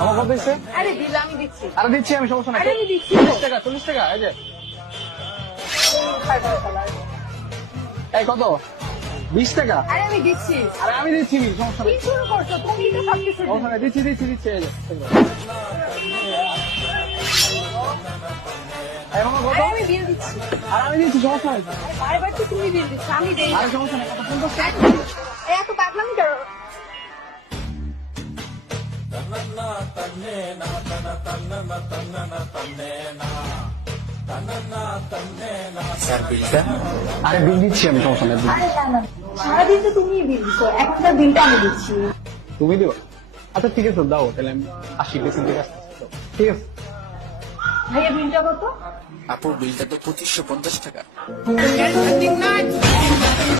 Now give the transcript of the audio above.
আমার কত দিচ্ছে? আরে দিল, আমি দিচ্ছি। আরে দিচ্ছি আমি, সমস্যা নাই। আরে আমি দিচ্ছি। 40 টাকা, 40 টাকা। এই যে এই কত? 20 টাকা। আরে আমি দিচ্ছি। আরে আমি দিচ্ছি, সমস্যা কি নেই। শুরু করছো তুমি? তো সবকিছু সমস্যা নাই, দিচ্ছি দিচ্ছি দিচ্ছি। এই যে এই মামা কত? আরে আমি বিল দিচ্ছি। আর আমি দিচ্ছি, সমস্যা নাই। বারবার তো তুমি বিল দিচ্ছ, আমি দেই না। আরে সমস্যা নাই, কত? 50 টাকা। এই এত পাগলামি করো। স্যার বিলটা? আরে বিল দিচ্ছি আমি, সমস্যা নাই। আরে না না, সারাদিন তো তুমিই বিল দিচ্ছ, এখনকার বিলটা আমি দিচ্ছি। তুমি দিও? আচ্ছা ঠিক আছে, দাও তাহলে আমি 80 ঠিক আছে। ঠিক আছে। ভাইয়া বিলটা কত? আপুর বিলটা তো 2550 টাকা।